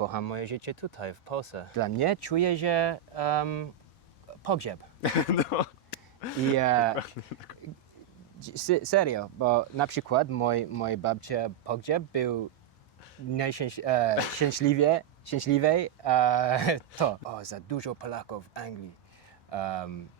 kocham moje życie tutaj, w Polsce. Dla mnie czuję, że pogrzeb. No. I serio, bo na przykład mój babcia pogrzeb był szczęśliwej to. O, za dużo Polaków w Anglii.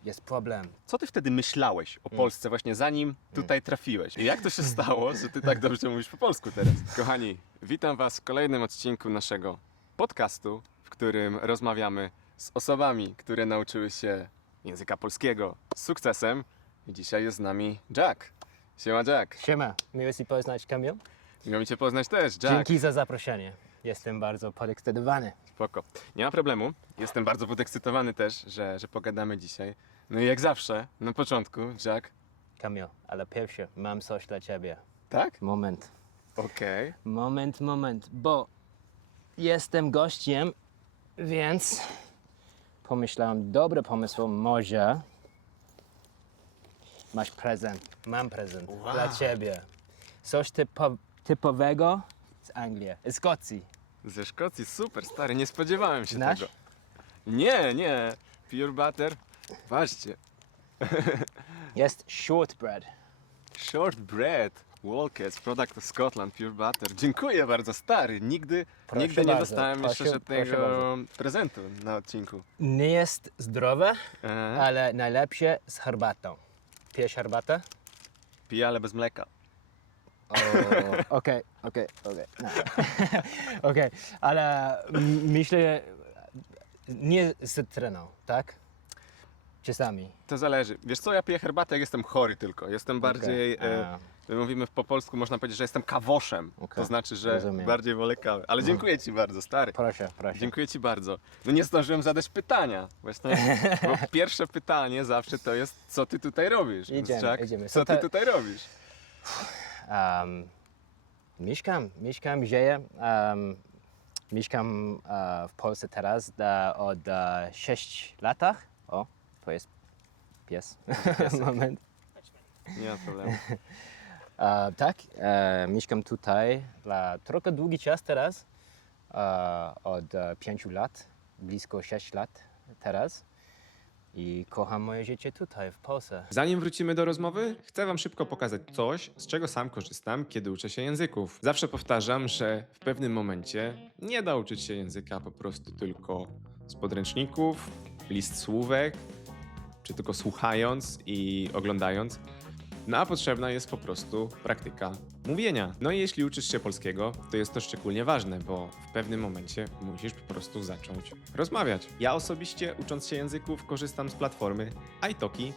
Jest problem. Co ty wtedy myślałeś o Polsce właśnie zanim tutaj trafiłeś? I jak to się stało, że ty tak dobrze mówisz po polsku teraz? Kochani, witam was w kolejnym odcinku naszego podcastu, w którym rozmawiamy z osobami, które nauczyły się języka polskiego z sukcesem. I dzisiaj jest z nami Jack. Siema Jack. Siema, miło ci poznać, Kamil. Miło mi cię poznać też, Jack. Dzięki za zaproszenie. Jestem bardzo podekscytowany. Spoko. Nie ma problemu. Jestem bardzo podekscytowany też, że pogadamy dzisiaj. No i jak zawsze, na początku, Jack. Kamil, ale pierwsze, mam coś dla ciebie. Tak? Moment. Okej. Moment, bo jestem gościem, więc pomyślałem, dobre pomysł, może masz prezent. Mam prezent dla ciebie. Coś typowego z Anglii, z Szkocji. Ze Szkocji, super stary, nie spodziewałem się Znasz? tego. Nie. Pure butter. Patrzcie. Jest shortbread. Shortbread. Walcott, product of Scotland, pure butter. Dziękuję bardzo, stary. Nigdy Proszę nie bardzo, dostałem jeszcze proszę żadnego bardzo. prezentu na odcinku. Nie jest zdrowe, Aha. ale najlepsze z herbatą. Pijesz herbatę? Piję, ale bez mleka. Okej. No. Okej, ale myślę, nie z cytryną, tak? Czasami. To zależy. Wiesz co, ja piję herbatę, jak jestem chory tylko. Jestem bardziej, A. my mówimy po polsku, można powiedzieć, że jestem kawoszem. Okej, To znaczy, że rozumiem. bardziej wolę kawę. Ale dziękuję ci bardzo, stary. Proszę. Dziękuję ci bardzo. No nie zdążyłem zadać pytania. Właśnie, bo pierwsze pytanie zawsze to jest, co ty tutaj robisz? Więc Idziemy. Co ty tutaj robisz? Mieszkam, żyję. Mieszkam w Polsce teraz od 6 latach. O, to jest pies. Moment. Nie ma problemu. Tak, mieszkam tutaj dla trochę długi czas teraz. Od 5 lat, blisko 6 lat teraz. I kocham moje życie tutaj, w Polsce. Zanim wrócimy do rozmowy, chcę Wam szybko pokazać coś, z czego sam korzystam, kiedy uczę się języków. Zawsze powtarzam, że w pewnym momencie nie da uczyć się języka po prostu tylko z podręczników, list słówek, czy tylko słuchając i oglądając. No a potrzebna jest po prostu praktyka mówienia. No i jeśli uczysz się polskiego, to jest to szczególnie ważne, bo w pewnym momencie musisz po prostu zacząć rozmawiać. Ja osobiście, ucząc się języków, korzystam z platformy iTalki.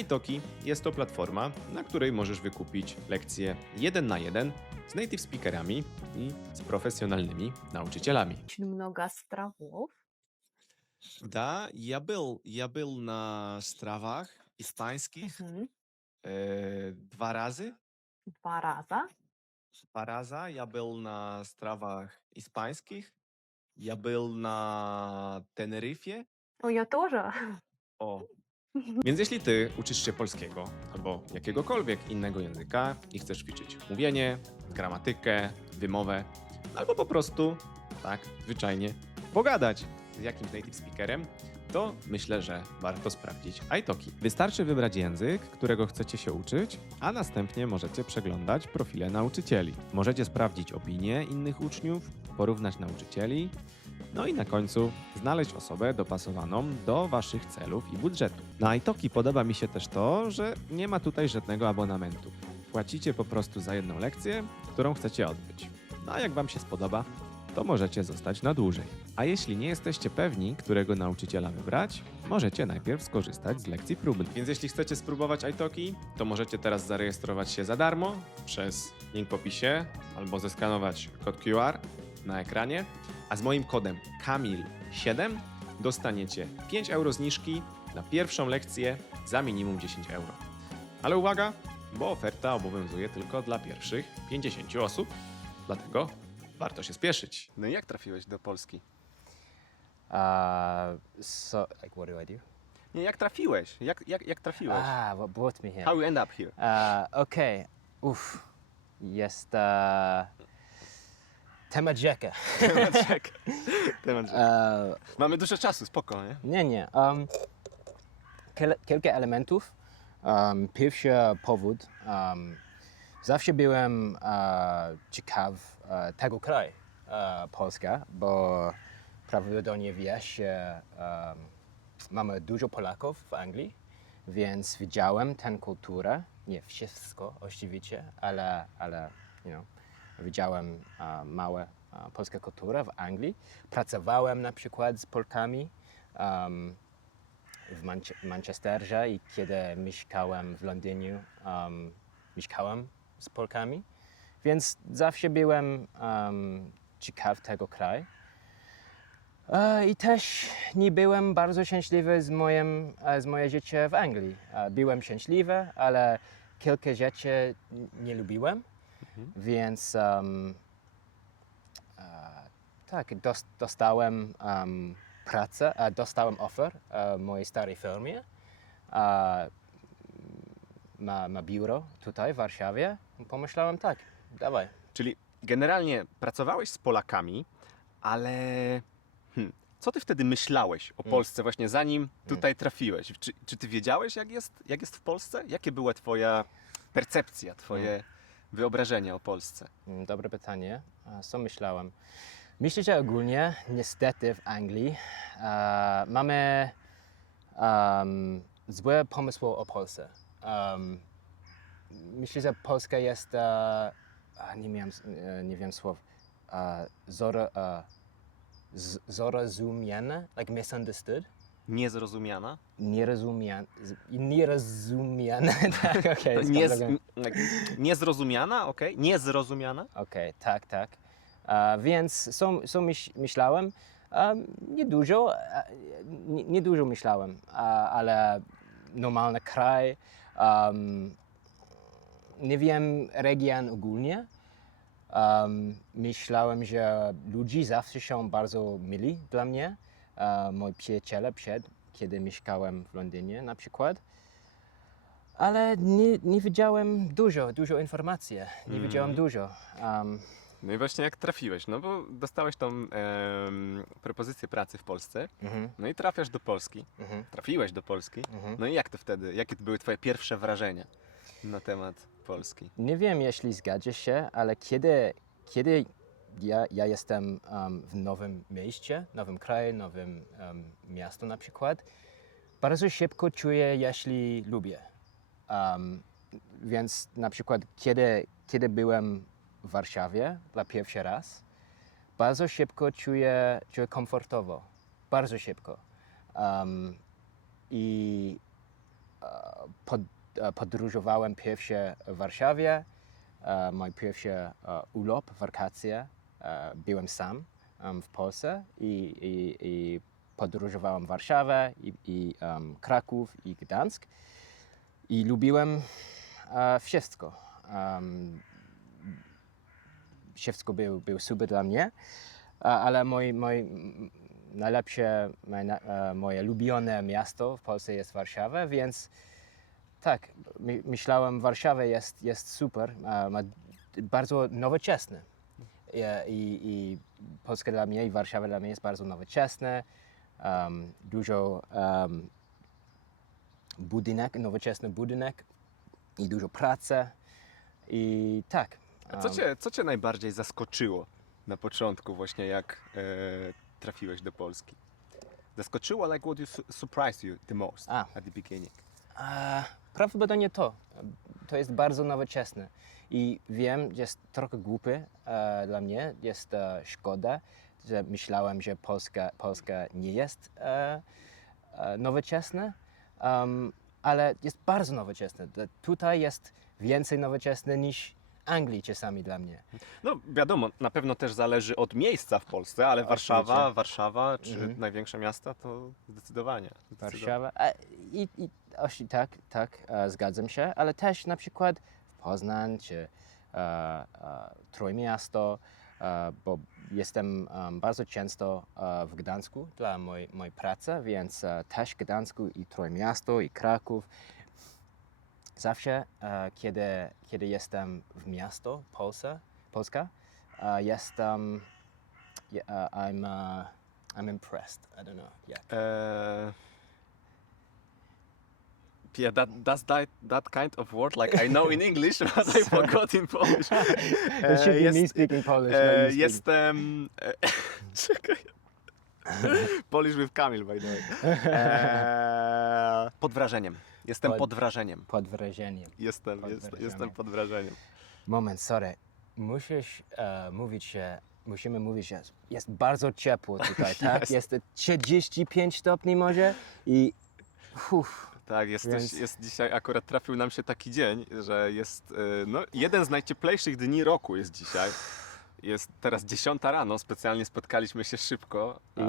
iTalki jest to platforma, na której możesz wykupić lekcje 1 na 1 z native speakerami i z profesjonalnymi nauczycielami. Очень много островов. Да, я был на островах испанских Мгм. 2 razy. 2 раза. 2 razy. Ja był na strawach hiszpańskich. Ja był na Teneryfie. Ну, я тоже. O. Więc jeśli ty uczysz się polskiego albo jakiegokolwiek innego języka i chcesz ćwiczyć mówienie, gramatykę, wymowę, albo po prostu, tak, zwyczajnie pogadać z jakimś native speakerem, to myślę, że warto sprawdzić iTalki. Wystarczy wybrać język, którego chcecie się uczyć, a następnie możecie przeglądać profile nauczycieli. Możecie sprawdzić opinie innych uczniów, porównać nauczycieli, no i na końcu znaleźć osobę dopasowaną do waszych celów i budżetu. Na iTalki podoba mi się też to, że nie ma tutaj żadnego abonamentu. Płacicie po prostu za jedną lekcję, którą chcecie odbyć. No a jak wam się spodoba, to możecie zostać na dłużej. A jeśli nie jesteście pewni, którego nauczyciela wybrać, możecie najpierw skorzystać z lekcji próbnych. Więc jeśli chcecie spróbować iTalki, to możecie teraz zarejestrować się za darmo przez link w opisie albo zeskanować kod QR na ekranie, a z moim kodem KAMIL7 dostaniecie 5 euro zniżki na pierwszą lekcję za minimum 10 euro. Ale uwaga, bo oferta obowiązuje tylko dla pierwszych 50 osób, dlatego warto się spieszyć. No i jak trafiłeś do Polski? So, like, what do I do? Nie, jak trafiłeś? Jak trafiłeś? What brought me here? How you end up here? Okej. Jest Temat rzekę. Temat rzek. Temat rzek. E, Mamy dużo czasu, spoko, nie? nie. Kilka elementów. Pierwszy powód. Zawsze byłem ciekaw tego kraju, Polska, bo prawdopodobnie wiesz, że mamy dużo Polaków w Anglii, więc widziałem tę kulturę. Nie wszystko oczywiście, ale widziałem małe polską kulturę w Anglii. Pracowałem na przykład z Polkami w Manchesterze i kiedy mieszkałem w Londynie, mieszkałem z Polkami, więc zawsze byłem ciekaw tego kraju. I też nie byłem bardzo szczęśliwy z moje życie w Anglii. Byłem szczęśliwy, ale kilka rzeczy nie lubiłem, więc tak, dostałem pracę, dostałem offer w mojej starej firmie. Ma biuro tutaj w Warszawie. Pomyślałem tak, dawaj. Czyli generalnie pracowałeś z Polakami, ale co ty wtedy myślałeś o Polsce właśnie zanim tutaj trafiłeś? Czy ty wiedziałeś jak jest w Polsce? Jakie była twoja percepcja, twoje wyobrażenie o Polsce? Dobre pytanie. Co myślałem? Myślę, że ogólnie niestety w Anglii mamy złe pomysły o Polsce. Myślę, że Polska jest, nie wiem słów, zrozumiana, like misunderstood. Niezrozumiana? Nierozumiana, tak, okej. Niezrozumiana, okej? Niezrozumiana? Okej, tak. Więc myślałem, nie dużo myślałem, ale normalny kraj, nie wiem, region ogólnie. Myślałem, że ludzie zawsze są bardzo mili dla mnie. Moi przyjaciele kiedy mieszkałem w Londynie na przykład. Ale nie wiedziałem dużo informacji, nie wiedziałem dużo. No i właśnie jak trafiłeś? No bo dostałeś tą propozycję pracy w Polsce, no i trafiasz do Polski. Trafiłeś do Polski. No i jak to wtedy? Jakie to były twoje pierwsze wrażenia na temat Polski? Nie wiem, jeśli zgadzasz się, ale kiedy ja jestem w nowym mieście, nowym kraju, nowym miastu na przykład, bardzo szybko czuję, jeśli lubię. Więc na przykład kiedy byłem w Warszawie dla pierwszy raz, bardzo szybko czuję komfortowo. Bardzo szybko. I podróżowałem pierwszy w Warszawie. Mój pierwszy urlop, wakacje. Byłem sam w Polsce i podróżowałem Warszawę i Kraków i Gdańsk. I lubiłem wszystko. Wszystko był super dla mnie, ale moje ulubione miasto w Polsce jest Warszawa, więc tak, myślałem, Warszawa jest super, bardzo nowoczesne. I Polska dla mnie i Warszawa dla mnie jest bardzo nowoczesne. Dużo nowoczesny budynek i dużo pracy. I tak. A co cię najbardziej zaskoczyło na początku właśnie jak trafiłeś do Polski? Zaskoczyło, like what surprised you the most at the beginning? Prawdopodobnie to jest bardzo nowoczesne i wiem, że jest trochę głupie dla mnie, jest szkoda, że myślałem, że Polska nie jest nowoczesna, ale jest bardzo nowoczesna. Tutaj jest więcej nowoczesne niż Anglii czasami dla mnie. No wiadomo, na pewno też zależy od miejsca w Polsce, ale Warszawa czy największe miasta to zdecydowanie. Warszawa. Tak, zgadzam się, ale też na przykład w Poznań czy Trójmiasto, bo jestem bardzo często w Gdańsku dla mojej pracy, więc też Gdańsku i Trójmiasto i Kraków. Zawsze, kiedy jestem w miasto Polska, I'm impressed. I don't know. Jak. Yeah, that's that kind of word. Like I know in English, but I forgot in Polish. It should be me speaking Polish, not you speaking. Jestem... Czekaj. Polish with Kamil, by the way. Pod wrażeniem. Jestem pod wrażeniem. Pod wrażeniem. Jestem pod wrażeniem. Moment, sorry. Musimy mówić, że jest bardzo ciepło tutaj, tak? Jest 35 stopni może i Tak, jest dzisiaj akurat trafił nam się taki dzień, że jest jeden z najcieplejszych dni roku jest dzisiaj. Jest teraz 10 rano, specjalnie spotkaliśmy się szybko. I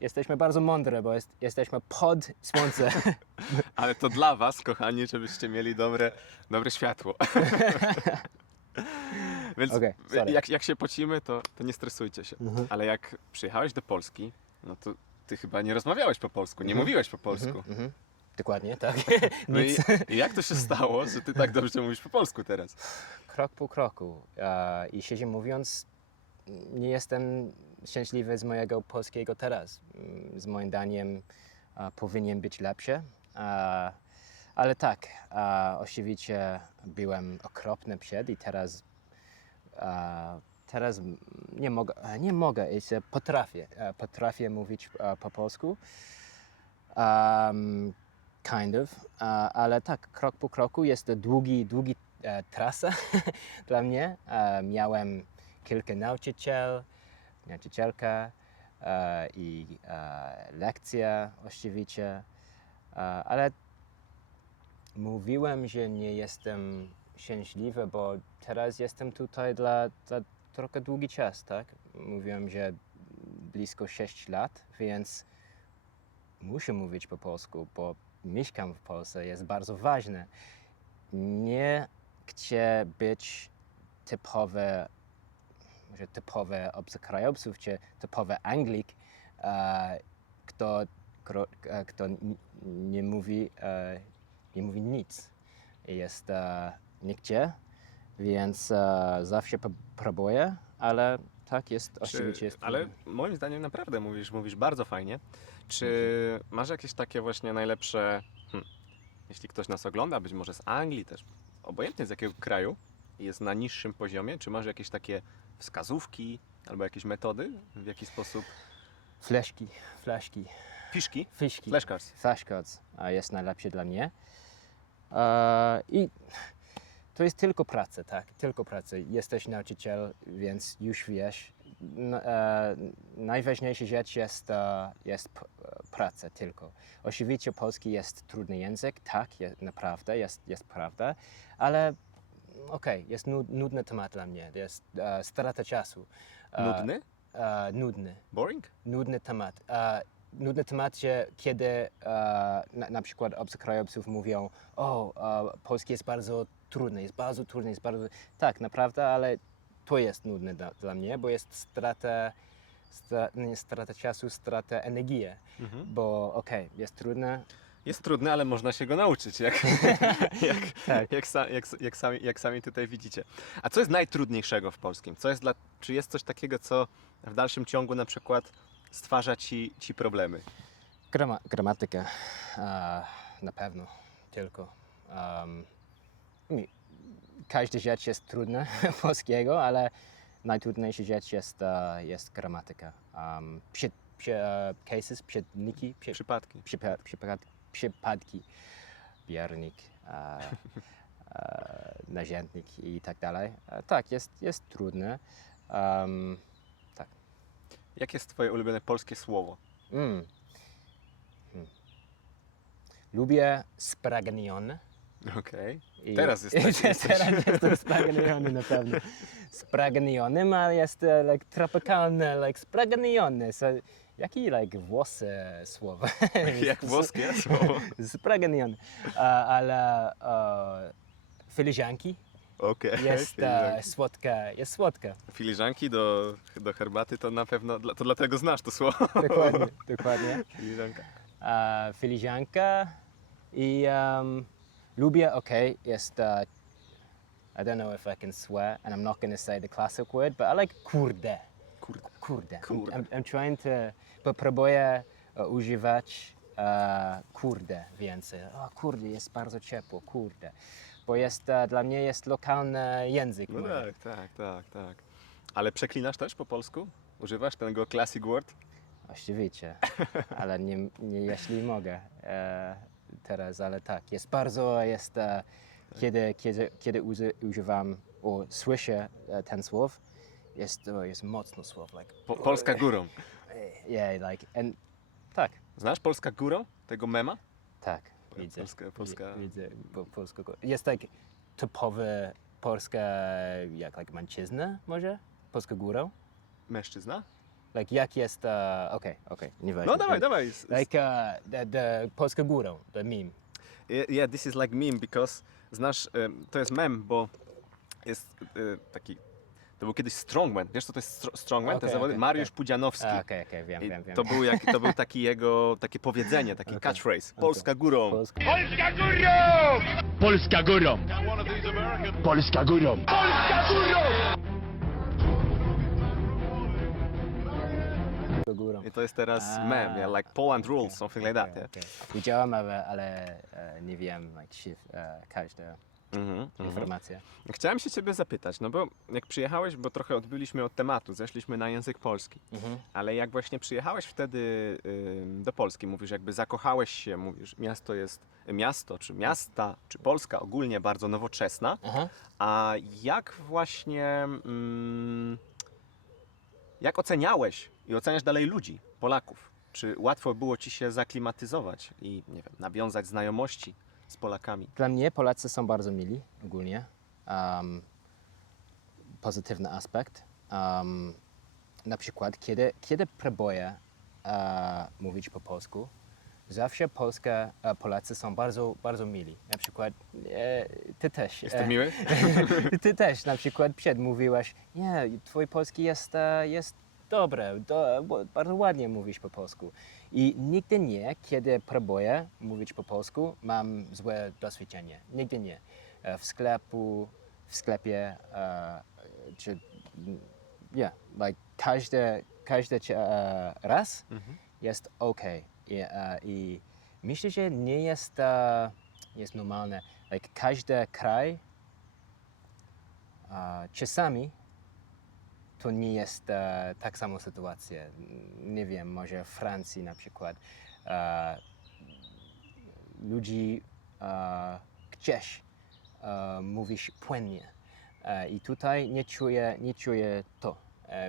jesteśmy bardzo mądre, bo jesteśmy pod słońce. Ale to dla was, kochani, żebyście mieli dobre światło. Więc sorry. jak się pocimy, to nie stresujcie się. Ale jak przyjechałeś do Polski, no to ty chyba nie rozmawiałeś po polsku, nie mówiłeś po polsku. Dokładnie, tak. No i jak to się stało, że ty tak dobrze mówisz po polsku teraz? Krok po kroku. I szczerze mówiąc, nie jestem szczęśliwy z mojego polskiego teraz. Z moim zdaniem powinien być lepszy. Ale tak, oczywiście byłem okropny przed i teraz nie mogę, potrafię mówić po polsku. Kind of, ale tak, krok po kroku jest to długi trasa dla mnie. Miałem kilka nauczycielka i lekcje oczywiście, ale mówiłem, że nie jestem szczęśliwy, bo teraz jestem tutaj dla trochę długi czas, tak? Mówiłem, że blisko 6 lat, więc muszę mówić po polsku, bo mieszkam w Polsce, jest bardzo ważne. Nie chcę być typowy obcokrajowców, czy typowy Anglik, kto nie mówi nic. Nie chcę, więc zawsze próbuję, ale tak jest, oczywiście jest. Ale moim zdaniem naprawdę mówisz bardzo fajnie. Czy masz jakieś takie właśnie najlepsze, jeśli ktoś nas ogląda, być może z Anglii też, obojętnie z jakiego kraju, jest na niższym poziomie, czy masz jakieś takie wskazówki albo jakieś metody, w jaki sposób? Flaszki. Fiszki? Flashcards jest najlepsze dla mnie. I to jest tylko praca, tak? Tylko praca. Jesteś nauczyciel, więc już wiesz. Najważniejsza rzecz jest praca tylko. Oczywiście polski jest trudny język, tak, naprawdę, jest prawda, ale jest nudny temat dla mnie, jest strata czasu. Nudny? Nudny. Boring? Nudny temat. Nudny temat, że kiedy na przykład obcokrajowców mówią, polski jest bardzo trudny, tak, naprawdę, ale to jest nudne dla mnie, bo jest strata czasu, strata energii, bo jest trudne. Jest trudne, ale można się go nauczyć, Tak. jak sami tutaj widzicie. A co jest najtrudniejszego w polskim? Czy jest coś takiego, co w dalszym ciągu na przykład stwarza ci problemy? Gramatyka, na pewno, tylko. Każda rzecz jest trudna polskiego, ale najtrudniejsza rzecz jest gramatyka. Przedniki, przypadki, biernik, narzędnik i tak dalej. Tak, jest trudne. Tak. Jakie jest twoje ulubione polskie słowo? Lubię spragniony. Okej. Teraz jestem spragniony na pewno. Spragniony, ale jest tropikalny, spragniony. So, jaki włoskie słowo? Jak włoskie słowo? Spragniony. Ale filiżanki jest słodka. Filiżanki do herbaty to na pewno, to dlatego znasz to słowo. Dokładnie. Filiżanka. Filiżanka i lubię, jest I don't know if I can swear, and I'm not going to say the classic word, but I like kurde. Kurde. Kurde. Kurde. I'm trying to, bo próbuję używać kurde więcej. O, kurde, jest bardzo ciepło, kurde. Bo jest, dla mnie jest lokalny język. No mój. tak. Ale przeklinasz też po polsku? Używasz tego classic word? Oczywiście, ale nie jeśli mogę teraz, ale tak, jest bardzo, kiedy używam, słyszę ten słów, jest mocno słów, like, Polska górą. yeah, like, and tak, Znasz Polska górą? Tego mema? tak, widzę, Polska... widzę, polska, jest tak typowy polska, jak like mężczyzna może, polska górą, Mężczyzna? like jak jest, okej, nieważne. No dawaj. Like the polska górą, the meme. Yeah, this is like meme, because znasz, to jest mem, bo jest taki, to był kiedyś strongman. Wiesz co to jest strongman? Okej, Te zawody? okej, Mariusz Pudzianowski. Okej, wiem. I to był taki jego, takie powiedzenie, taki catchphrase. Polska górą. Polska Polska górą! Polska górą! Polska górą! górą. I to jest teraz mem, yeah, like Poland rules, something like that. Yeah. Okay. Widziałem, ale nie wiem, like, każda informacja. Chciałem się ciebie zapytać, no bo jak przyjechałeś, bo trochę odbyliśmy od tematu, zeszliśmy na język polski, ale jak właśnie przyjechałeś wtedy do Polski, mówisz, jakby zakochałeś się, mówisz, miasto, czy miasta, czy Polska ogólnie bardzo nowoczesna, a jak właśnie, jak oceniałeś i oceniasz dalej ludzi, Polaków? Czy łatwo było ci się zaklimatyzować i, nie wiem, nawiązać znajomości z Polakami? Dla mnie Polacy są bardzo mili ogólnie. Pozytywny aspekt. Na przykład, kiedy próbuję mówić po polsku, zawsze Polacy są bardzo, bardzo mili. Na przykład ty też. Jestem miły? Ty też na przykład mówiłaś, nie, twój polski jest dobre, bardzo ładnie mówisz po polsku. I nigdy nie, kiedy próbuję mówić po polsku, mam złe doświadczenie. Nigdy nie. W sklepie, czy like każdy raz jest ok. I myślę, że nie jest, jest normalne. Like każdy kraj czasami to nie jest tak samo sytuacja. Nie wiem, może w Francji na przykład ludzi gdzieś mówisz płynnie i tutaj nie czuję to,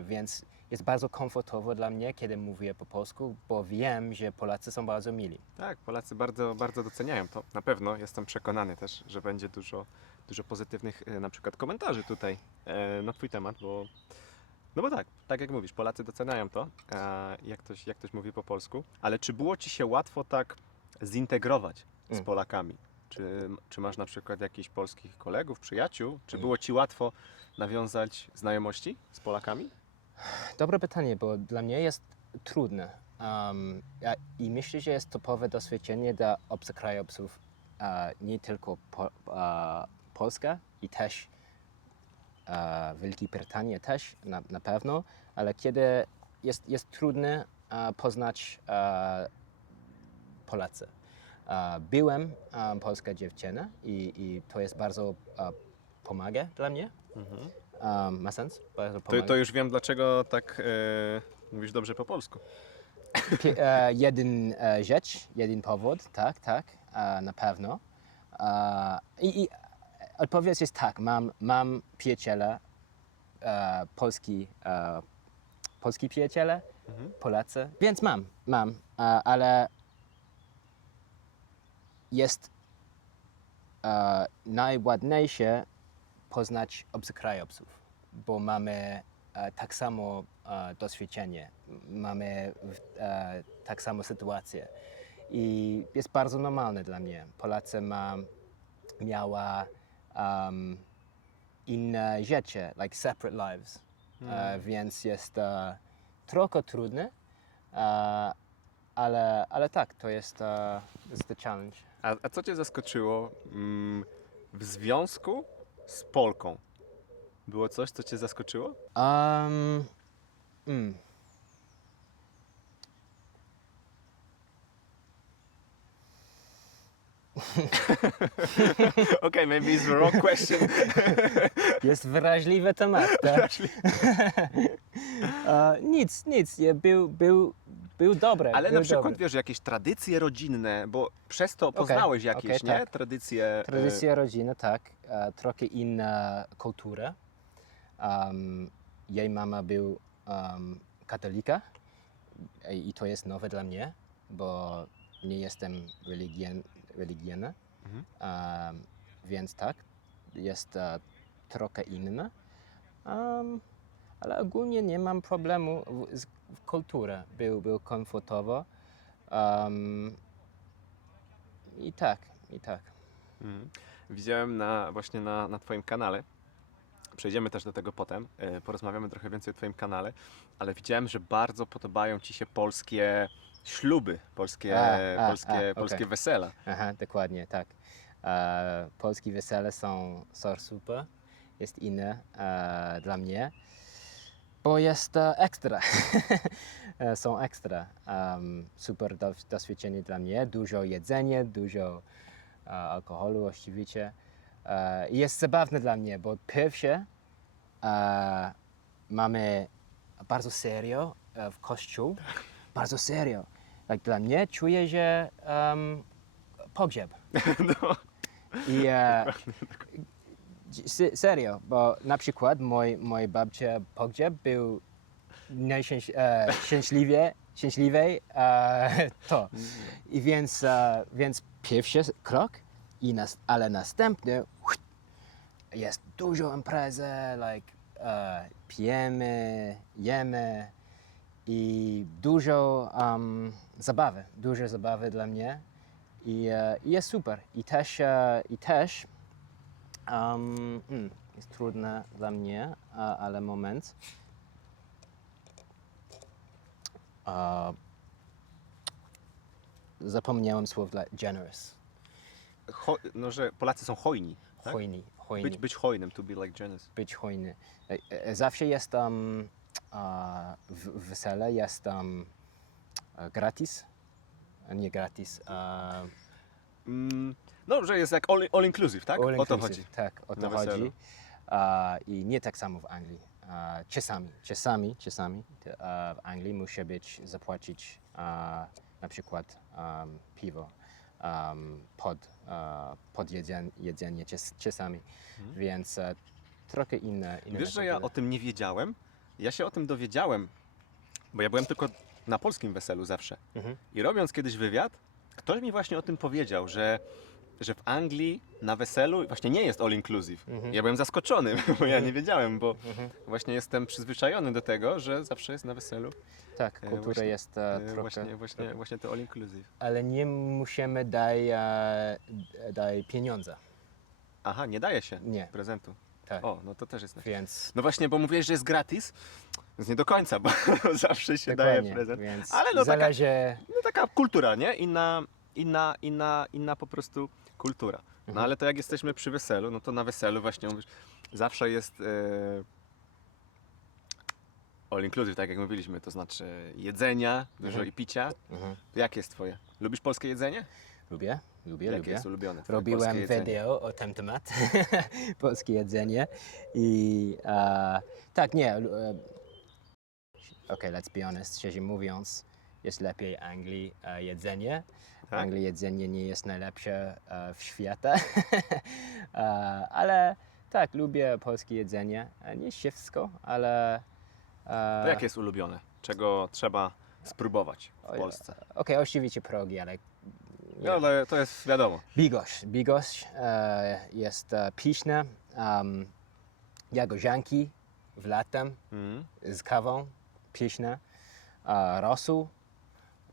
więc jest bardzo komfortowo dla mnie, kiedy mówię po polsku, bo wiem, że Polacy są bardzo mili. Tak, Polacy bardzo, bardzo doceniają to. Na pewno jestem przekonany też, że będzie dużo pozytywnych na przykład komentarzy tutaj na twój temat, bo no bo tak jak mówisz, Polacy doceniają to, jak ktoś mówi po polsku. Ale czy było ci się łatwo tak zintegrować z Polakami? Czy masz na przykład jakichś polskich kolegów, przyjaciół? Czy było ci łatwo nawiązać znajomości z Polakami? Dobre pytanie, bo dla mnie jest trudne. I myślę, że jest topowe doświadczenie dla obcokrajowców, nie tylko Polska i też Wielkiej Brytanii też na pewno, ale kiedy jest trudne poznać Polacy. Byłem polska dziewczyna i to jest bardzo pomaga dla mnie. Ma sens? Bardzo pomaga. To już wiem, dlaczego tak mówisz dobrze po polsku. Jeden powód, tak, na pewno. I odpowiedź jest tak, mam przyjaciela, polski przyjaciele, Polacy, więc mam, ale jest najładniejsze poznać obcokrajowców, bo mamy tak samo doświadczenie, mamy tak samo sytuację i jest bardzo normalne dla mnie. Polacy miała inne życie, like separate lives, więc jest trochę trudne, ale tak, to jest the challenge. A co cię zaskoczyło w związku z Polką? Było coś, co cię zaskoczyło? Mm. Okay, maybe it's the wrong question. Jest wrażliwy temat, tak? Nic, był dobry. Ale był na przykład, dobry. wiesz, jakieś tradycje rodzinne, bo przez to poznałeś jakieś, okej, nie? tak. Tradycje. Tradycja rodziny, tak. Trochę inna kultura. Jej mama był katolika i to jest nowe dla mnie, bo nie jestem religijny. Więc tak, jest trochę inna. Ale ogólnie nie mam problemu z kulturą. Był komfortowo. I tak. Widziałem właśnie na Twoim kanale. Przejdziemy też do tego potem. Porozmawiamy trochę więcej o Twoim kanale, ale widziałem, że bardzo podobają Ci się polskie śluby, polskie okej. wesela. Aha, dokładnie, tak. Polskie wesele są super, jest inne dla mnie, bo jest ekstra. Są ekstra. Super doświadczenie dla mnie, dużo jedzenia, dużo alkoholu oczywiście. I jest zabawne dla mnie, bo pierwsze mamy bardzo serio w kościół, bardzo serio. Tak dla mnie czuję, że pogrzeb. No. I serio, bo na przykład mój babcia pogrzeb był szczęśliwy to. I więc pierwszy krok, ale następny jest dużo imprezy, pijemy, jemy i dużo zabawy dla mnie. I jest super. I też jest trudne dla mnie, ale moment. Zapomniałem słów dla generous. No, że Polacy są hojni. Tak? Hojni. Być hojnym, to be like generous. Być hojny. Zawsze jest w wesele jest gratis. Nie gratis. No, że jest jak all inclusive, tak? All O to inclusive, chodzi. Tak, o na to weselu. chodzi. I nie tak samo w Anglii. Czasami w Anglii musi być zapłacić na przykład piwo pod jedzenie czasami. Więc trochę inne Wiesz, że ja metody. o tym nie wiedziałem? Ja się o tym dowiedziałem, bo ja byłem tylko na polskim weselu zawsze. I robiąc kiedyś wywiad, ktoś mi właśnie o tym powiedział, że w Anglii na weselu właśnie nie jest all inclusive. Ja byłem zaskoczony, bo ja nie wiedziałem, bo właśnie jestem przyzwyczajony do tego, że zawsze jest na weselu Tak, kultura właśnie, jest trochę... właśnie to all inclusive. Ale nie musimy dać pieniądze. Aha, nie daje się Nie. prezentu. Tak. O, no to też jest. Więc No właśnie, bo mówiłeś, że jest gratis, więc nie do końca, bo zawsze się dokładnie, daje prezent. Więc Ale no zależy... taka kultura, nie? Inna po prostu kultura. No ale to jak jesteśmy przy weselu, no to na weselu właśnie mówisz, zawsze jest all inclusive, tak jak mówiliśmy, to znaczy jedzenia, dużo i picia. Jakie jest twoje? Lubisz polskie jedzenie? Lubię. Jakie jest ulubione twoje polskie Robiłem jedzenie? wideo o tym temat, polskie jedzenie i tak, nie, let's be honest, szczerze mówiąc, jest lepiej Anglii jedzenie. Tak? Anglii jedzenie nie jest najlepsze w świecie, ale tak, lubię polskie jedzenie, nie wszystko, ale... To jakie jest ulubione? Czego trzeba spróbować w Polsce? Okej, oczywiście progi, ale... No ale to jest wiadomo. Bigos jest pyszne. Jagodzianki w latem z kawą, pyszne. Rosół,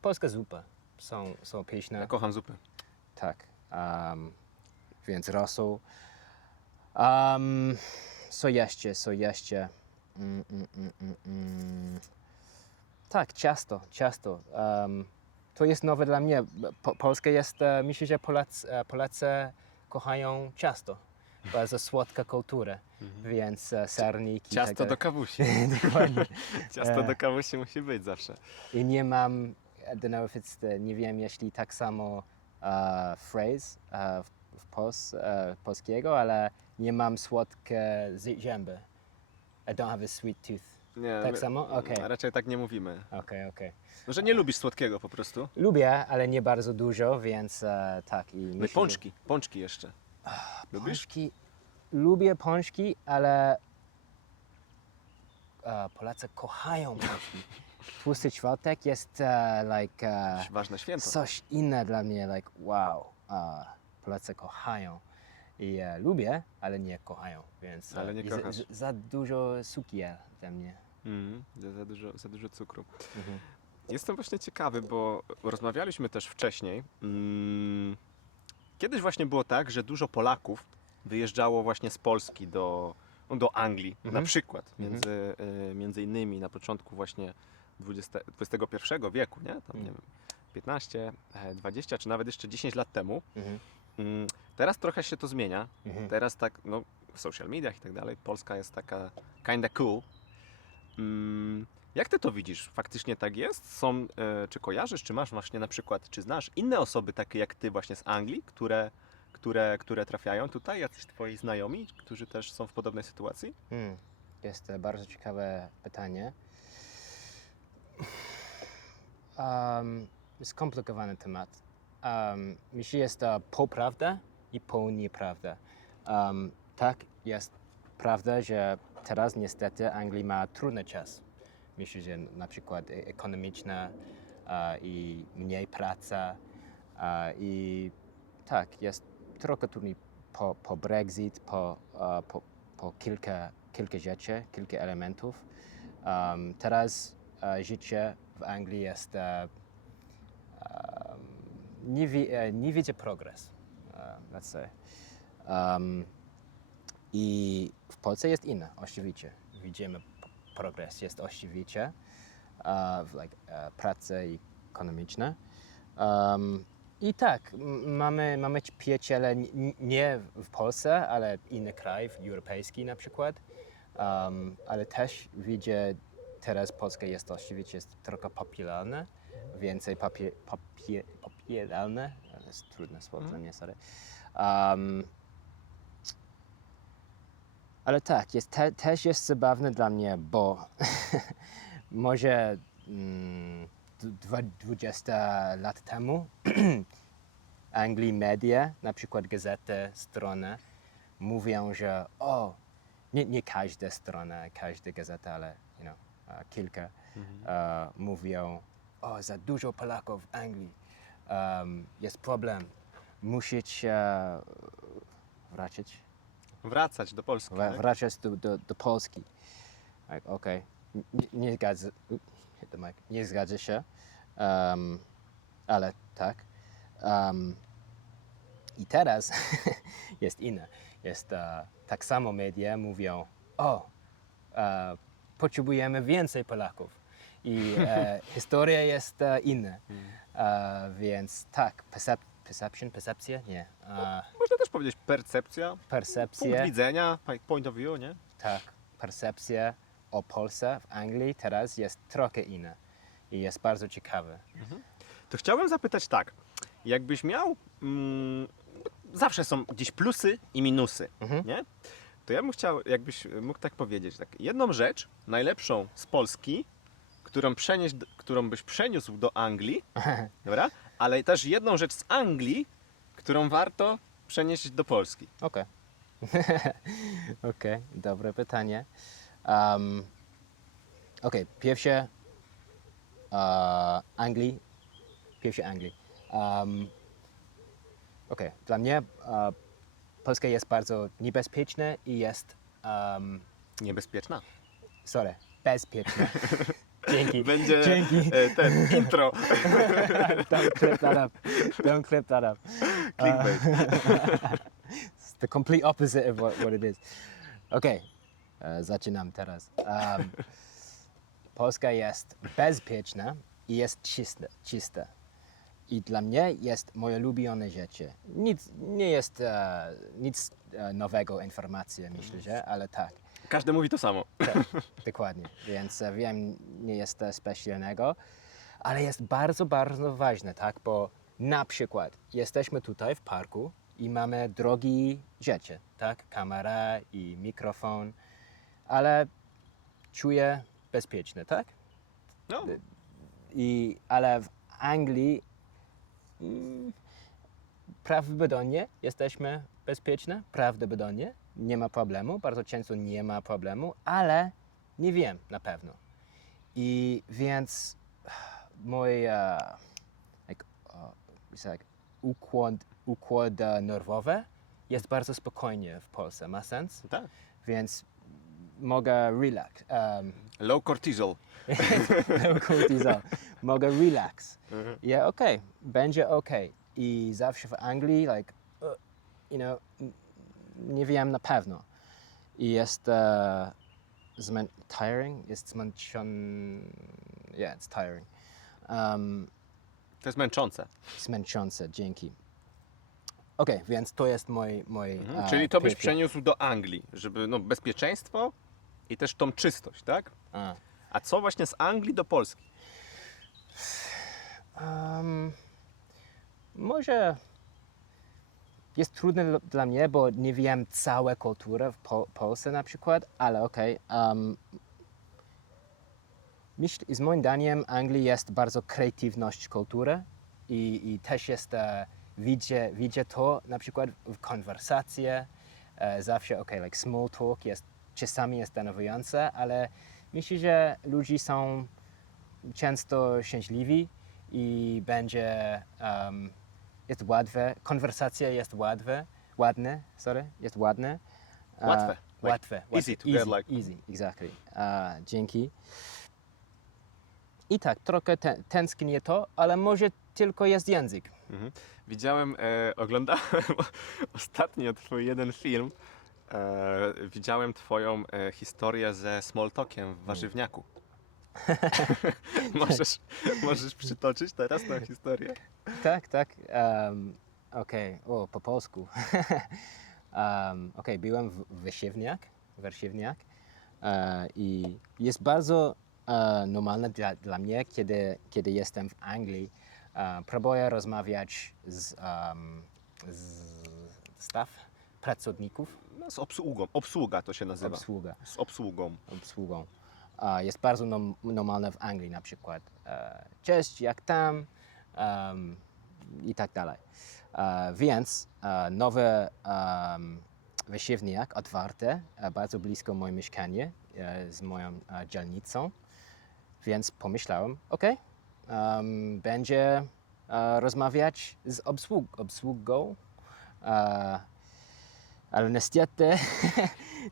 polska zupa są pyszne. Ja kocham zupy. Tak, więc rosół. Co jeszcze? Tak, ciasto. To jest nowe dla mnie. Polska jest, myślę, że Polacy kochają ciasto. bardzo słodka kultura, więc serniki. Ciasto do kawusi. Dokładnie. Ciasto do kawusi musi być zawsze. I nie mam, I don't know if it's nie wiem, jeśli tak samo phrase polskiego, ale nie mam słodkie zęby. I don't have a sweet tooth. Nie, Tak samo? Okej. Raczej tak nie mówimy. Okej. No, że nie lubisz słodkiego po prostu. Lubię, ale nie bardzo dużo, więc tak. I No i myślę, że- pączki jeszcze. Lubisz? Pączki, lubię pączki, ale Polacy kochają pączki. Tłusty czwartek jest Ważne święto. coś inne dla mnie, wow. Polacy kochają. I lubię, ale nie kochają, więc Ale nie i kochasz. za dużo cukier dla mnie. Za dużo cukru. Mhm. Jestem właśnie ciekawy, bo rozmawialiśmy też wcześniej. Kiedyś właśnie było tak, że dużo Polaków wyjeżdżało właśnie z Polski do Anglii, na przykład, między innymi na początku właśnie XXI wieku, nie? Tam, nie wiem, 15, 20 czy nawet jeszcze 10 lat temu. Teraz trochę się to zmienia. Teraz tak, no, w social mediach i tak dalej, Polska jest taka kinda cool. Jak ty to widzisz? Faktycznie tak jest? Czy kojarzysz, czy masz właśnie na przykład, czy znasz inne osoby takie jak ty właśnie z Anglii, które trafiają tutaj, jacyś twoi znajomi, którzy też są w podobnej sytuacji? Jest to bardzo ciekawe pytanie. Skomplikowany temat. Myślę, że jest to półprawda i półnieprawda. Tak, jest prawda, że teraz niestety Anglia ma trudny czas. Myślę, że na przykład ekonomiczna i mniej praca i tak, jest trochę trudniej po Brexit, po kilka rzeczy, kilka elementów. Teraz życie w Anglii jest nie widzę progres, let's say. I w Polsce jest inne, oczywiście. Widzimy progres, jest oczywiście praca ekonomiczna. I tak, mamy przyjaciele nie w Polsce, ale inny kraj, europejski na przykład. Ale też widzę, teraz Polska jest oczywiście trochę popularna, więcej popularne, to jest trudne słowo dla mnie, sorry. Ale tak, też jest zabawne dla mnie, bo może 20 lat temu Anglii media, na przykład gazety, strony, mówią, że nie każda strona, każda gazeta, ale kilka mówią, za dużo Polaków w Anglii, jest problem, musicie Wracać do Polski. Tak? wracać do Polski. Okej. Nie zgadza się, ale tak. I teraz jest inne. Jest tak samo media mówią, potrzebujemy więcej Polaków. I historia jest inna. Więc tak, percepcja? Nie. Można też powiedzieć percepcja, punkt Percepcja, widzenia, point of view, nie? tak, percepcja o Polsce w Anglii teraz jest trochę inna. I jest bardzo ciekawe. To chciałbym zapytać tak, jakbyś miał, zawsze są gdzieś plusy i minusy, nie? To ja bym chciał, jakbyś mógł tak powiedzieć, tak, jedną rzecz, najlepszą z Polski, którą byś przeniósł do Anglii, dobra? Ale też jedną rzecz z Anglii, którą warto przenieść do Polski. Okej. Okej, dobre pytanie. Pierwsze Anglii. Dla mnie Polska jest bardzo niebezpieczna i jest Niebezpieczna. bezpieczna. Dzięki. Będzie Dzięki. ten intro, Don't clip that up. Don't clip that up. clickbait. It's the complete opposite of what it is. Zaczynam teraz. Polska jest bezpieczna i jest czysta. I dla mnie jest moje ulubione życie. Nic, nie jest nic nowego informacji, myślę, że, ale tak. Każdy mówi to samo. Tak, dokładnie. Więc wiem, nie jest to specjalnego, ale jest bardzo, bardzo ważne, tak? Bo na przykład jesteśmy tutaj w parku i mamy drogi rzeczy, tak? Kamera i mikrofon, ale czuję bezpieczny, tak? No, Ale w Anglii prawdopodobnie jesteśmy bezpieczni, prawdopodobnie nie ma problemu, bardzo często nie ma problemu, ale nie wiem na pewno. I więc mój układ nerwowy jest bardzo spokojny w Polsce, ma sens? tak. Więc mogę relax. Low cortisol. Cortisol. Mogę relax. Ja okej, będzie okej. I zawsze w Anglii, nie wiem na pewno. I jest tiring, jest it's tiring. To jest męczące. Zmęczące, dzięki. Okej, więc to jest mój Czyli to byś pierwszy- przeniósł do Anglii, żeby no, bezpieczeństwo i też tą czystość, tak? A. A co właśnie z Anglii do Polski? Może jest trudne dla mnie, bo nie wiem całej kultury w Polsce na przykład, ale okej. Z moim zdaniem Anglii jest bardzo kreatywność kultury i też jest, widzę to na przykład w konwersacji, zawsze small talk czasami jest denerwujące, ale myślę, że ludzie są często szczęśliwi i będzie, jest łatwe, konwersacja jest ładne, jest ładne. Łatwe. Łatwe. easy to get, like. Easy, exactly. Dzięki. I tak, trochę tęsknię to, ale może tylko jest język. Widziałem, oglądałem ostatnio twój jeden film. Widziałem twoją historię ze small talkiem w warzywniaku. możesz przytoczyć teraz tę historię? Tak. Okej, po polsku. Byłem w Warszywiak i jest bardzo normalne dla mnie, kiedy jestem w Anglii. Próbuję rozmawiać z staff, pracowników, No, z obsługą. Obsługa to się nazywa. obsługa. Z obsługą. Jest bardzo normalne w Anglii na przykład. Cześć, jak tam? I tak dalej. Więc nowy wysiewniak otwarty, bardzo blisko moje mieszkanie z moją dzielnicą. Więc pomyślałem, będzie rozmawiać z obsługą, ale niestety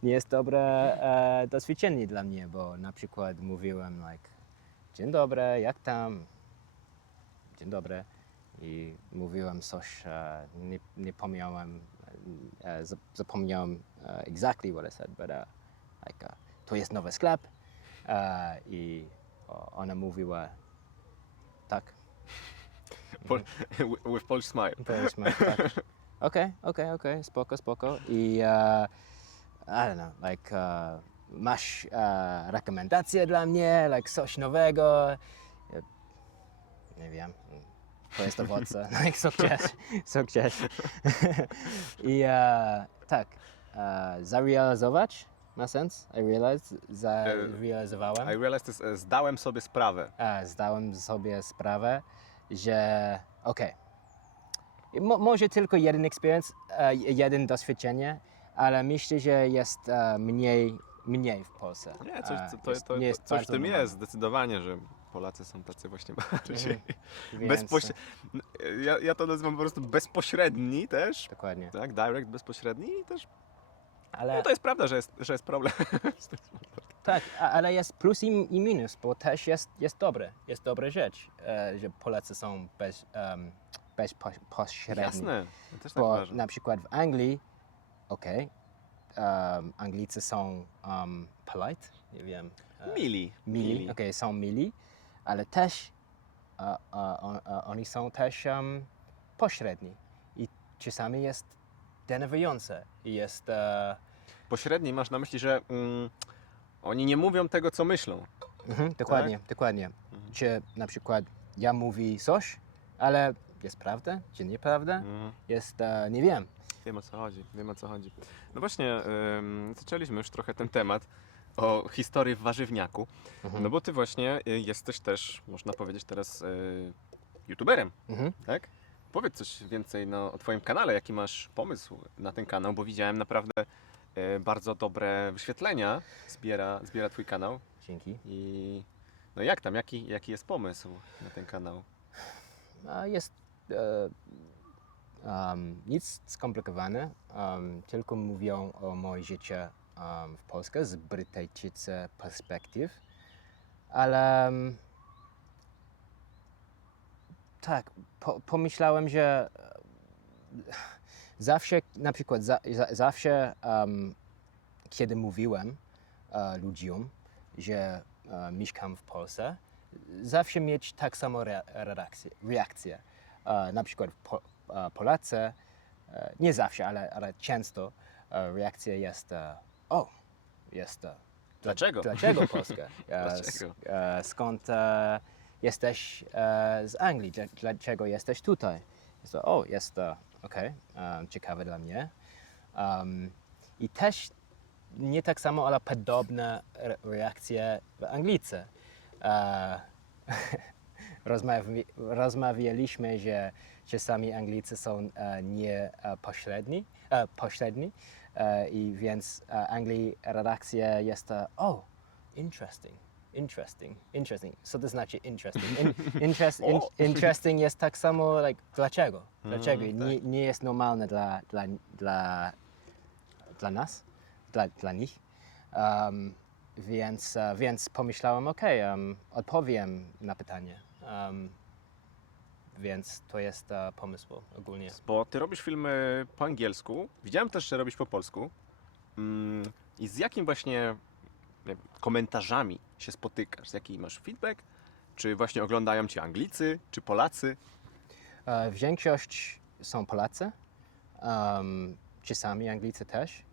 nie jest dobre doświadczenie dla mnie, bo na przykład mówiłem dzień dobry, jak tam? Dzień dobry. I mówiłem coś, nie pomniałem, zapomniałem exactly what I said, but to jest nowy sklep i ona mówiła tak. With Polish smile. Powiedzmy tak. Okej, spoko. I I don't know, masz rekomendacje dla mnie, coś nowego? Ja, nie wiem. To jest owoce, co chcesz. I tak, zarealizować ma sens? Zarealizowałem. I realized this, zdałem sobie sprawę. Zdałem sobie sprawę, że może tylko jeden experience, jeden doświadczenie, ale myślę, że jest mniej w Polsce. Nie, Nie jest coś w bardzo tym normalne. jest, zdecydowanie, że Polacy są tacy właśnie bardziej Więc, ja to nazywam po prostu bezpośredni też, dokładnie. tak, direct, bezpośredni i też, Ale no to jest prawda, że jest problem. tak, ale jest plus i minus, bo też jest dobre. Jest dobra rzecz, że Polacy są bezpośredni. Jasne, ja też tak Bo uważam. na przykład w Anglii, Anglicy są polite, nie wiem. Mili. Mili, są mili, ale też oni są też pośredni i czasami jest denerwujące. Jest Pośredni masz na myśli, że oni nie mówią tego, co myślą. dokładnie, dokładnie. Czy na przykład ja mówię coś, ale jest prawda, czy nieprawda? Jest, nie wiem. Wiem, o co chodzi, wiem, o co chodzi. No właśnie, zaczęliśmy już trochę ten temat o historii w warzywniaku, no bo ty właśnie jesteś też, można powiedzieć teraz, youtuberem, tak? Powiedz coś więcej o twoim kanale, jaki masz pomysł na ten kanał, bo widziałem naprawdę bardzo dobre wyświetlenia, zbiera twój kanał. Dzięki. I no jak tam, jaki jest pomysł na ten kanał? Jest nic skomplikowane, tylko mówią o moim życiu w Polsce z brytyjskiej perspektywy, ale tak, pomyślałem, że zawsze, na przykład zawsze, kiedy mówiłem ludziom, że mieszkam w Polsce, zawsze mieć tak samo reakcję. Na przykład Polacy, nie zawsze, ale często reakcja jest Dlaczego? Dlaczego Polska? Dlaczego? Skąd jesteś z Anglii? Dlaczego jesteś tutaj? Jest okej, ciekawe dla mnie. I też nie tak samo, ale podobne reakcje w Anglice. Rozmawialiśmy, że czasami Anglicy są pośredni i więc Anglii reakcja jest interesting. Co to znaczy interesting? Interesting jest tak samo, dlaczego? Dlaczego? Tak. Nie jest normalne dla nas, dla nich. Więc pomyślałem, odpowiem na pytanie. Więc to jest pomysł ogólnie. Bo ty robisz filmy po angielsku, widziałem też, że robisz po polsku. I z jakim właśnie nie wiem, komentarzami się spotykasz? Z jaki masz feedback? Czy właśnie oglądają cię Anglicy, czy Polacy? Większość są Polacy, czasami Anglicy też,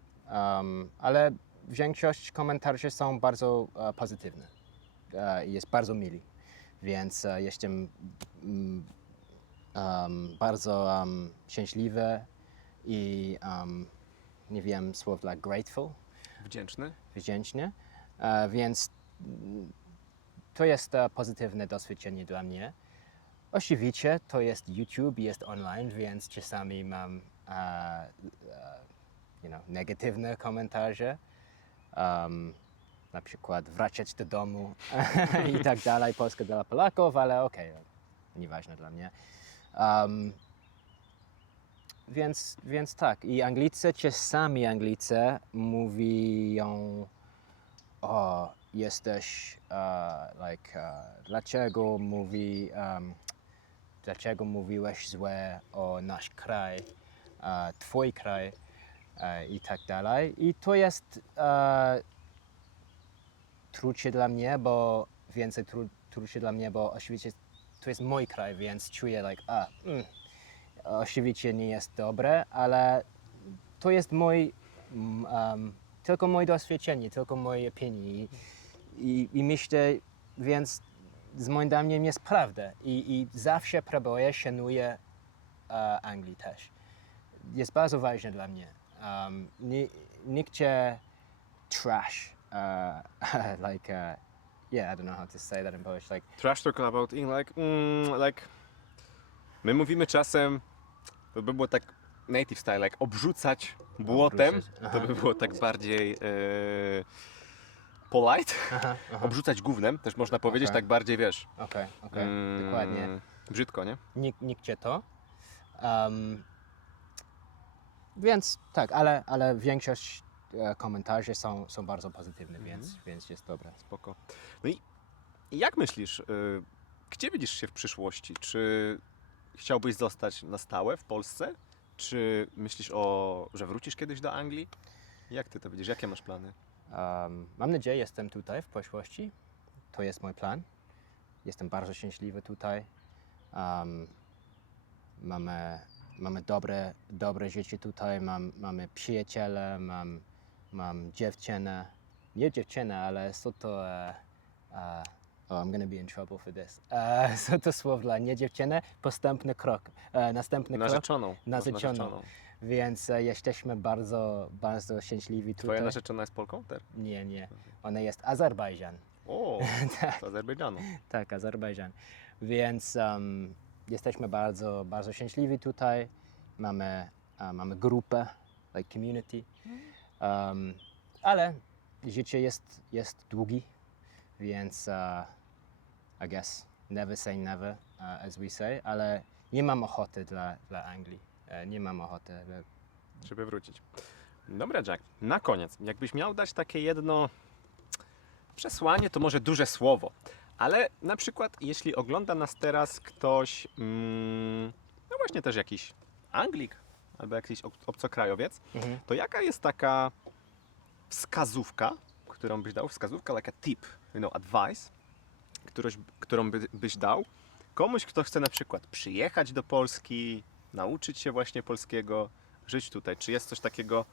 ale większość komentarzy są bardzo pozytywne i jest bardzo mili, więc jestem bardzo szczęśliwy i nie wiem słów dla grateful, wdzięczny, więc to jest pozytywne doświadczenie dla mnie. Oczywiście to jest YouTube, jest online, więc czasami mam negatywne komentarze, na przykład wracać do domu i tak dalej, Polska dla Polaków, ale nieważne dla mnie. Więc tak, i czasami Anglicy mówią, jesteś, dlaczego mówiłeś złe o nasz kraj, twój kraj i tak dalej. I to jest trudniejsze dla mnie, bo oczywiście to jest mój kraj, więc czuję oczywiście nie jest dobre, ale to jest tylko moje doświadczenie, tylko moje opinie i myślę, więc z moim zdaniem jest prawda i zawsze próbuję, szanuję Anglii też. Jest bardzo ważne dla mnie. Nikt cię trash, I don't know how to say that in Polish, Trash talk about my mówimy czasem, to by było tak native style, obrzucać błotem, to by było tak bardziej polite. Obrzucać gównem, też można powiedzieć, tak bardziej, wiesz. Okej, dokładnie. Brzydko, nie? Nikt cię to. Więc tak, ale większość komentarzy są bardzo pozytywne, więc jest dobre. Spoko. No i jak myślisz, gdzie widzisz się w przyszłości? Czy chciałbyś zostać na stałe w Polsce? Czy myślisz że wrócisz kiedyś do Anglii? Jak ty to widzisz? Jakie masz plany? Mam nadzieję, jestem tutaj w przyszłości. To jest mój plan. jestem bardzo szczęśliwy tutaj. Mamy dobre życie tutaj, mamy przyjaciele, mam dziewczynę. Nie dziewczynę, ale są to... I'm gonna be in trouble for this. Są to słowa dla nie dziewczynę, następny krok. Narzeczoną. Narzeczoną. Więc jesteśmy bardzo szczęśliwi tutaj. Twoja narzeczona jest Polką? Nie. Ona jest Azerbejdżan. O, Tak. z Azerbejdżanu. Tak, Azerbejdżan. Więc jesteśmy bardzo szczęśliwi tutaj. Mamy grupę, like community. Ale życie jest długie, więc I guess never say never, as we say, ale nie mam ochoty dla Anglii. Nie mam ochoty. Żeby wrócić. Dobra, Jack. Na koniec, jakbyś miał dać takie jedno przesłanie, to może duże słowo, ale na przykład jeśli ogląda nas teraz ktoś, no właśnie też jakiś Anglik albo jakiś obcokrajowiec, to jaka jest taka wskazówka, którą byś dał, wskazówka, like a tip, advice, którą byś dał komuś, kto chce na przykład przyjechać do Polski, nauczyć się właśnie polskiego, żyć tutaj. Czy jest coś takiego,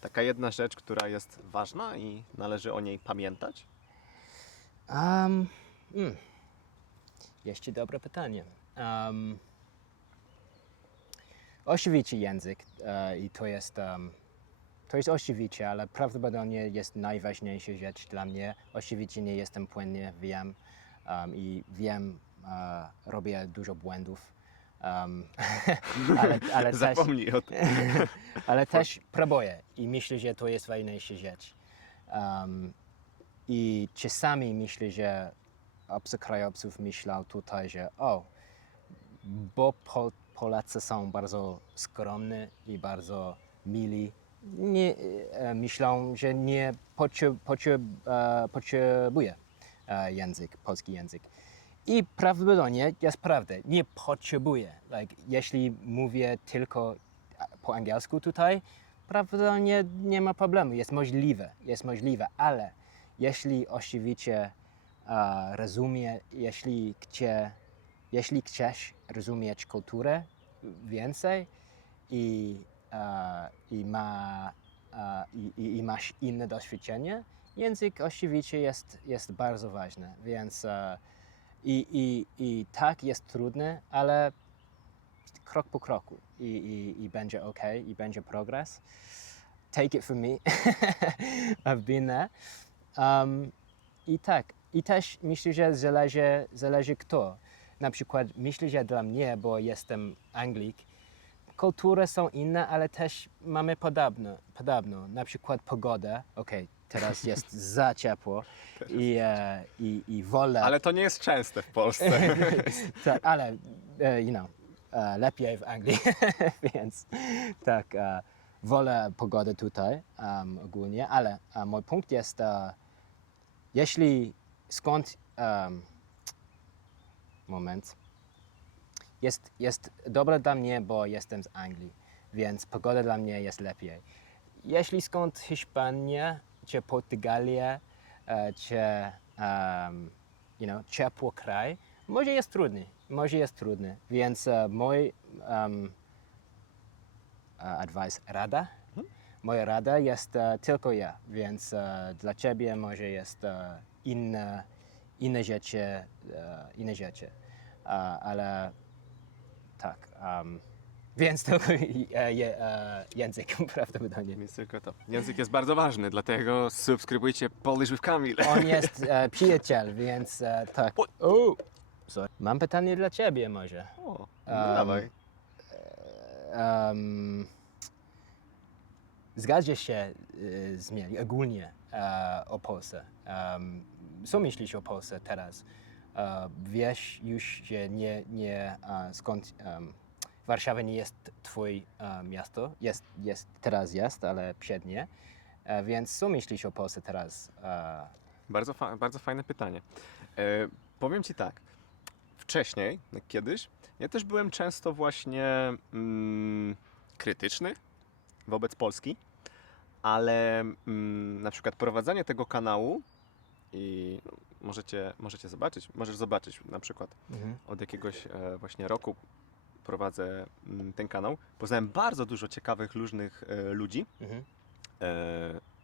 taka jedna rzecz, która jest ważna i należy o niej pamiętać? Jeszcze dobre pytanie. Oczywiście język i to jest oczywiście, ale prawdopodobnie jest najważniejsza rzecz dla mnie. Oczywiście nie jestem płynny, wiem i wiem, robię dużo błędów, ale Zapomnij o tym. ale też próbuję i myślę, że to jest najważniejsza rzecz. I czasami myślę, że obcokrajowców myślą tutaj, że bo Polacy są bardzo skromni i bardzo mili, myślą, że nie potrzebuje polski język. I prawdopodobnie jest prawda, nie potrzebuję. Like, jeśli mówię tylko po angielsku tutaj, prawdopodobnie nie ma problemu, jest możliwe, ale jeśli oczywiście rozumie, jeśli chcesz rozumieć kulturę więcej i masz inne doświadczenie, język oczywiście jest bardzo ważny, więc i tak jest trudne, ale krok po kroku i będzie ok, i będzie progres. Take it from me, I've been there. I tak, i też myślę, że zależy kto. Na przykład myślę, że dla mnie, bo jestem Anglik, kultury są inne, ale też mamy podobno. Na przykład pogoda, teraz jest za ciepło i wolę... Ale to nie jest częste w Polsce. Tak, ale lepiej w Anglii, więc tak, wolę pogodę tutaj ogólnie, ale mój punkt jest, jest dobre dla mnie, bo jestem z Anglii, więc pogoda dla mnie jest lepiej. Jeśli skąd Hiszpania, czy Portugalia, czy ciepły kraj, może jest trudny, więc mój advice, moja rada jest tylko ja, więc dla ciebie może jest inne rzeczy, ale tak, więc tylko język prawdopodobnie. Więc tylko to. Język jest bardzo ważny, dlatego subskrybujcie Polish with Kamil. On jest przyjaciel, więc tak. Sorry. Mam pytanie dla ciebie może. O, dawaj. Zgadzasz się z mnie ogólnie o Polsce. Co myślisz o Polsce teraz? Wiesz już, że skąd Warszawa nie jest twoje miasto, teraz jest, ale przed nie. Więc co myślisz o Polsce teraz? Bardzo fajne pytanie. Powiem ci tak. Wcześniej, kiedyś, ja też byłem często właśnie krytyczny wobec Polski, ale na przykład prowadzenie tego kanału i możecie zobaczyć, możesz zobaczyć na przykład od jakiegoś właśnie roku prowadzę ten kanał. Poznałem bardzo dużo ciekawych, różnych ludzi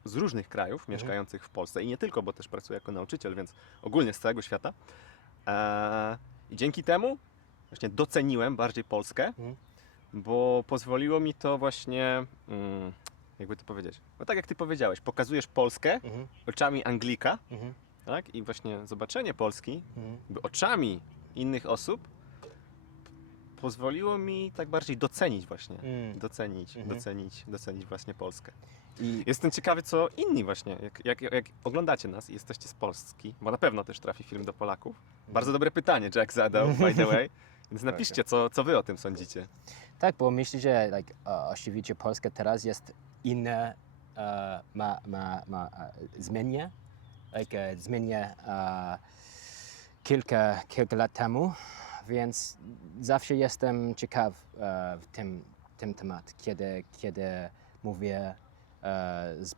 z różnych krajów mieszkających w Polsce i nie tylko, bo też pracuję jako nauczyciel, więc ogólnie z całego świata. I dzięki temu właśnie doceniłem bardziej Polskę, bo pozwoliło mi to właśnie, jakby to powiedzieć, no tak jak ty powiedziałeś, pokazujesz Polskę oczami Anglika, tak? I właśnie zobaczenie Polski jakby oczami innych osób pozwoliło mi tak bardziej docenić właśnie, docenić właśnie Polskę. I Jestem ciekawy, co inni właśnie, jak oglądacie nas i jesteście z Polski, bo na pewno też trafi film do Polaków. Bardzo dobre pytanie Jack zadał, by the way, więc napiszcie, co wy o tym sądzicie. tak, bo myślę, że oczywiście Polska teraz jest inna, zmienia, zmienia kilka lat temu, więc zawsze jestem ciekaw w tym temat, kiedy mówię z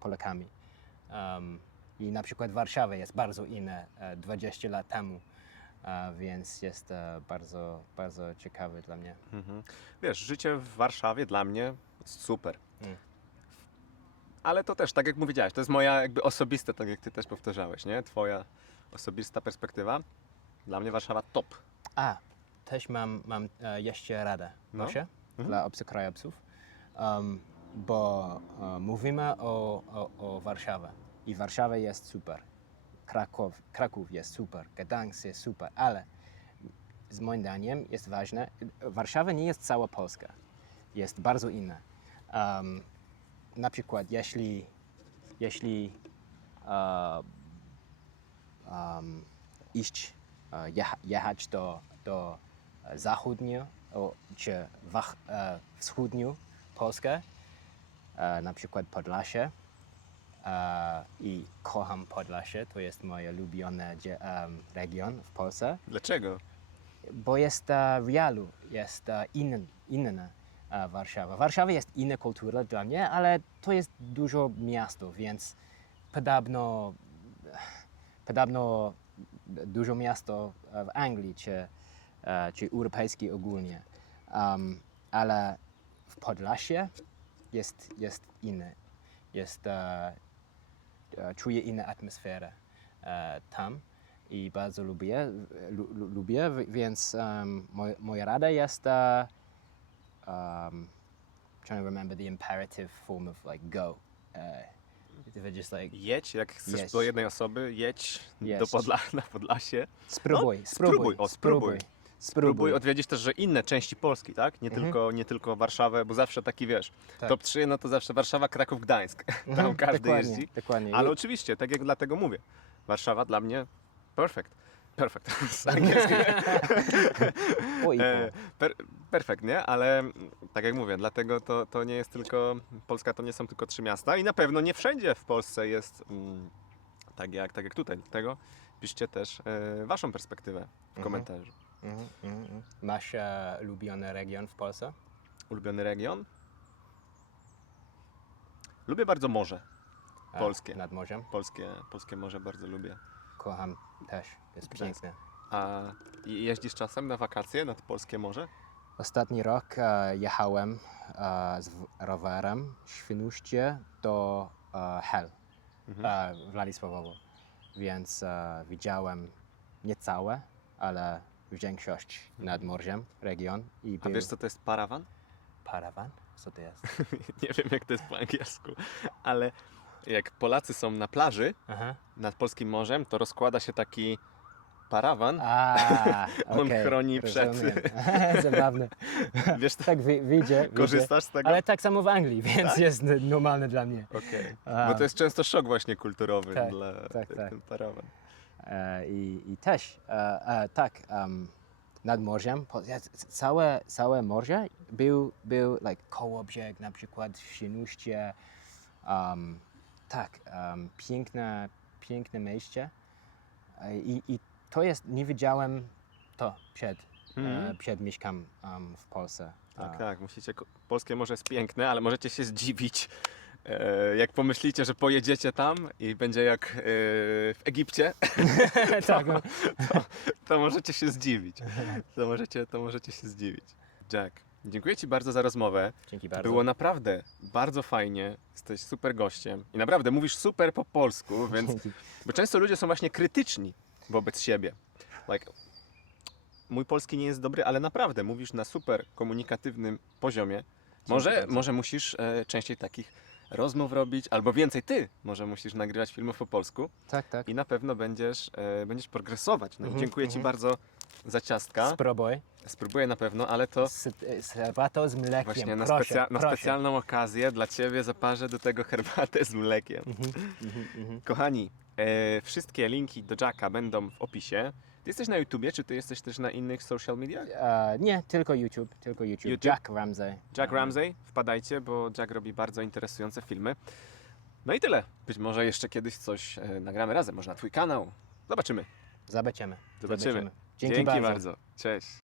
Polakami. I na przykład Warszawa jest bardzo inna 20 lat temu, więc jest bardzo, bardzo ciekawe dla mnie. Wiesz, życie w Warszawie dla mnie jest super. Ale to też, tak jak powiedziałeś, to jest moja jakby osobista, tak jak ty też powtarzałeś, nie? Twoja osobista perspektywa. Dla mnie Warszawa top. Też mam jeszcze radę, No. może, dla obcokrajowców, bo mówimy o Warszawie i Warszawa jest super, Kraków jest super, Gdańsk jest super, ale z moim zdaniem jest ważne, Warszawa nie jest cała Polska, jest bardzo inna. Na przykład jeśli jechać do zachodniu czy wschodniu Polskę, na przykład Podlasie, i kocham Podlasie, to jest mój ulubiony region w Polsce, Dlaczego? bo jest w realu, jest inna Warszawa. Warszawa jest inna kultura dla mnie, ale to jest dużo miasto, więc podobno dużo miasto w Anglii czy europejskie ogólnie, ale w Podlasie jest inne. Czuję inną atmosferę tam i bardzo lubię, więc moja rada jest trying to remember the imperative form of like go. Just like Jedź, jak chcesz Jedź. do jednej osoby, jedź Jedź. na Podlasie. spróbuj. Spróbuj odwiedzić też, że inne części Polski, tak? Nie tylko Warszawę, bo zawsze taki, wiesz, Tak. top 3, no to zawsze Warszawa, Kraków, Gdańsk. Tam każdy Dokładnie, jeździ. Dokładnie. Ale oczywiście, tak jak dlatego mówię, Warszawa dla mnie perfect. Perfect, z angielskiego. Perfekt, nie? Ale tak jak mówię, dlatego to nie jest tylko, Polska to nie są tylko 3 miasta i na pewno nie wszędzie w Polsce jest tak jak tutaj. Dlatego piszcie też waszą perspektywę w komentarzu. Masz ulubiony region w Polsce? Ulubiony region? Lubię bardzo morze polskie. Nad morzem? Polskie morze bardzo lubię. Kocham też, jest Gdańsk. piękne. A jeździsz czasem na wakacje nad polskie morze? Ostatni rok jechałem z rowerem w Świnoujście do Hel, Władysławowo, więc widziałem nie całe, ale większość nad morzem, region. I A był wiesz co to jest parawan? parawan? Co to jest? Nie wiem jak to jest po angielsku, ale jak Polacy są na plaży Aha. nad polskim morzem, to rozkłada się taki parawan. On okej, chroni przed- rozumiem. Zabawne. Wiesz, Tak widzę. korzystasz z tego? Ale tak samo w Anglii, więc jest normalne dla mnie. Okej. A. Bo to jest często szok właśnie kulturowy Tak, dla tak. ten parawan. I też, nad morzem, całe morze był like Kołobrzeg na przykład w Świnoujście. Piękne miejsce. I to jest, nie wiedziałem to przed mieszkam w Polsce. Tak, musicie. Polskie morze jest piękne, ale możecie się zdziwić Jak pomyślicie, że pojedziecie tam i będzie jak w Egipcie, Tak, no. to możecie się zdziwić. To możecie się zdziwić. Jack, dziękuję Ci bardzo za rozmowę. Dzięki bardzo. Było naprawdę bardzo fajnie. Jesteś super gościem. I naprawdę mówisz super po polsku, więc... Dzięki. Bo często ludzie są właśnie krytyczni wobec siebie. Like, mój polski nie jest dobry, ale naprawdę mówisz na super komunikatywnym poziomie. Może musisz częściej takich rozmów robić, albo więcej ty może musisz nagrywać filmów po polsku Tak. i na pewno będziesz progresować. No, i dziękuję Ci bardzo za ciastka. Spróbuj. Spróbuję na pewno, ale to Z herbatą z mlekiem. właśnie proszę, na proszę. specjalną okazję dla Ciebie zaparzę do tego herbatę z mlekiem. Kochani, wszystkie linki do Jacka będą w opisie. Ty jesteś na YouTubie, czy ty jesteś też na innych social mediach? Nie, tylko YouTube. YouTube? Jack Ramsey. Jack Ramsey, wpadajcie, bo Jack robi bardzo interesujące filmy. No i tyle. Być może jeszcze kiedyś coś nagramy razem, może na Twój kanał. Zobaczymy. Zobaczymy. Zobaczymy. Dzięki bardzo. Cześć.